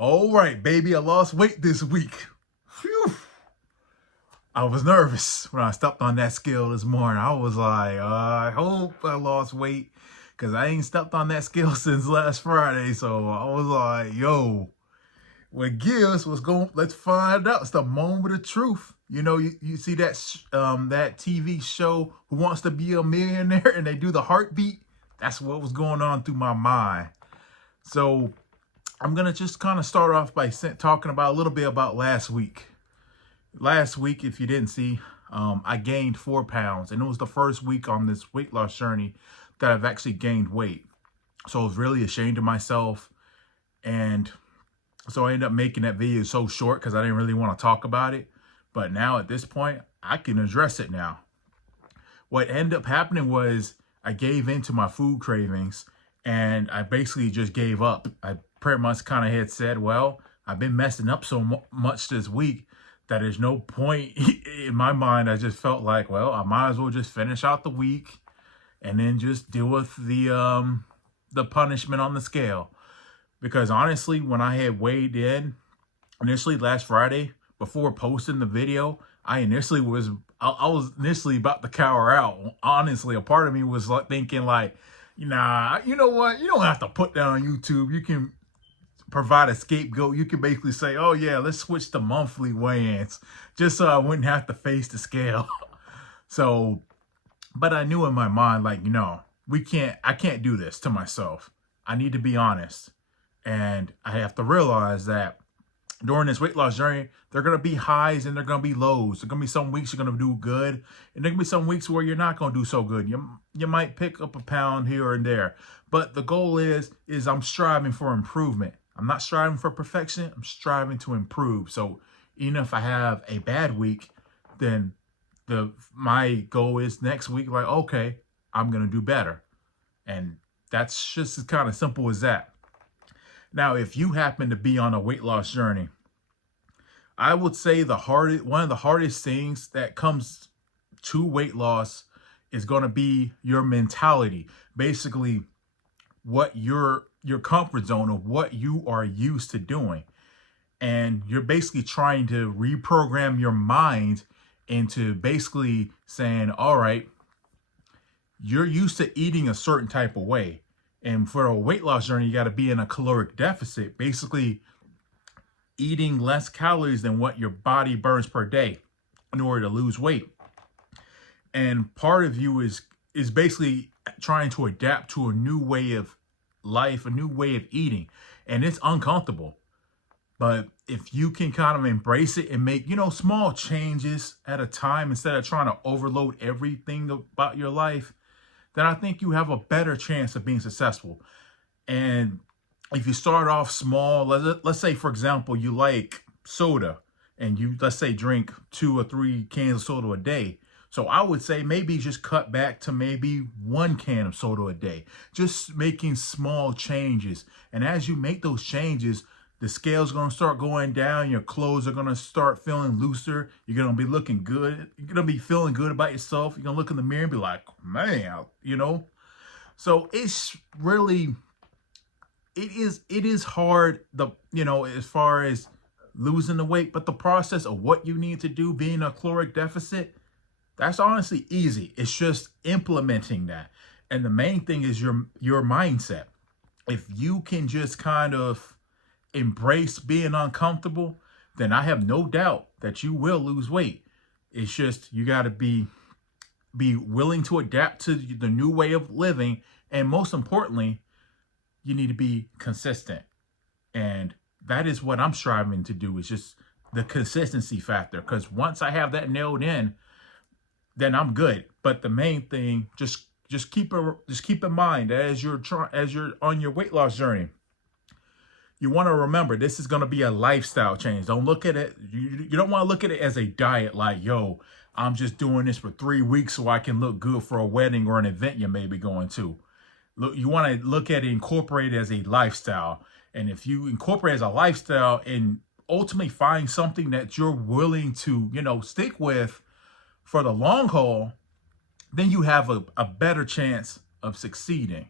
All right, baby, I lost weight this week. Phew. I was nervous when I stepped on that scale this morning. I was like, I hope I lost weight because I ain't stepped on that scale since last Friday. So I was like, yo, what gives? What's going? Let's find out. It's the moment of truth. You know, you see that TV show, Who Wants to Be a Millionaire, and they do the heartbeat. That's what was going on through my mind. So I'm gonna just kind of start off by talking about a little bit about last week. Last week, if you didn't see, I gained 4 pounds, and it was the first week on this weight loss journey that I've actually gained weight. So I was really ashamed of myself, and so I ended up making that video so short because I didn't really want to talk about it. But now at this point, I can address it now. What ended up happening was I gave in to my food cravings, and I basically just gave up. I pretty much kind of had said, well, I've been messing up so much this week that there's no point in my mind. I just felt like, well, I might as well just finish out the week and then just deal with the punishment on the scale. Because honestly, when I had weighed in initially last Friday, before posting the video, I was initially about to cower out. Honestly, a part of me was like thinking like, nah, you know what? You don't have to put that on YouTube. You can provide a scapegoat. You can basically say, oh yeah, let's switch to monthly weigh-ins just so I wouldn't have to face the scale. So, but I knew in my mind, like, I can't do this to myself. I need to be honest. And I have to realize that during this weight loss journey, there are going to be highs and there are going to be lows. There are going to be some weeks you're going to do good, and there are going to be some weeks where you're not going to do so good. You might pick up a pound here and there. But the goal is I'm striving for improvement. I'm not striving for perfection. I'm striving to improve. So even if I have a bad week, then my goal is next week, like, okay, I'm going to do better. And that's just as kind of simple as that. Now, if you happen to be on a weight loss journey, I would say one of the hardest things that comes to weight loss is going to be your mentality. Basically, what your comfort zone of what you are used to doing. And you're basically trying to reprogram your mind into basically saying, all right, you're used to eating a certain type of way. And for a weight loss journey, you got to be in a caloric deficit, basically eating less calories than what your body burns per day in order to lose weight. And part of you is basically trying to adapt to a new way of life, a new way of eating. And it's uncomfortable. But if you can kind of embrace it and make, small changes at a time instead of trying to overload everything about your life, then I think you have a better chance of being successful. And if you start off small, let's say, for example, you like soda and you, let's say, drink 2 or 3 cans of soda a day. So I would say maybe just cut back to maybe 1 can of soda a day, just making small changes. And as you make those changes, the scale's going to start going down. Your clothes are going to start feeling looser. You're going to be looking good. You're going to be feeling good about yourself. You're going to look in the mirror and be like, man, So it's really, it is hard, as far as losing the weight, but the process of what you need to do, being a caloric deficit, that's honestly easy. It's just implementing that. And the main thing is your mindset. If you can just kind of embrace being uncomfortable, then I have no doubt that you will lose weight. It's just you got to be willing to adapt to the new way of living, and most importantly, you need to be consistent. And that is what I'm striving to do, is just the consistency factor, because once I have that nailed in, then I'm good. But the main thing, just keep in mind as you're on your weight loss journey, you want to remember this is going to be a lifestyle change. Don't look at it. You don't want to look at it as a diet, like, yo, I'm just doing this for 3 weeks so I can look good for a wedding or an event you may be going to. Look, you want to look at it, incorporate it as a lifestyle. And if you incorporate it as a lifestyle and ultimately find something that you're willing to, stick with for the long haul, then you have a better chance of succeeding.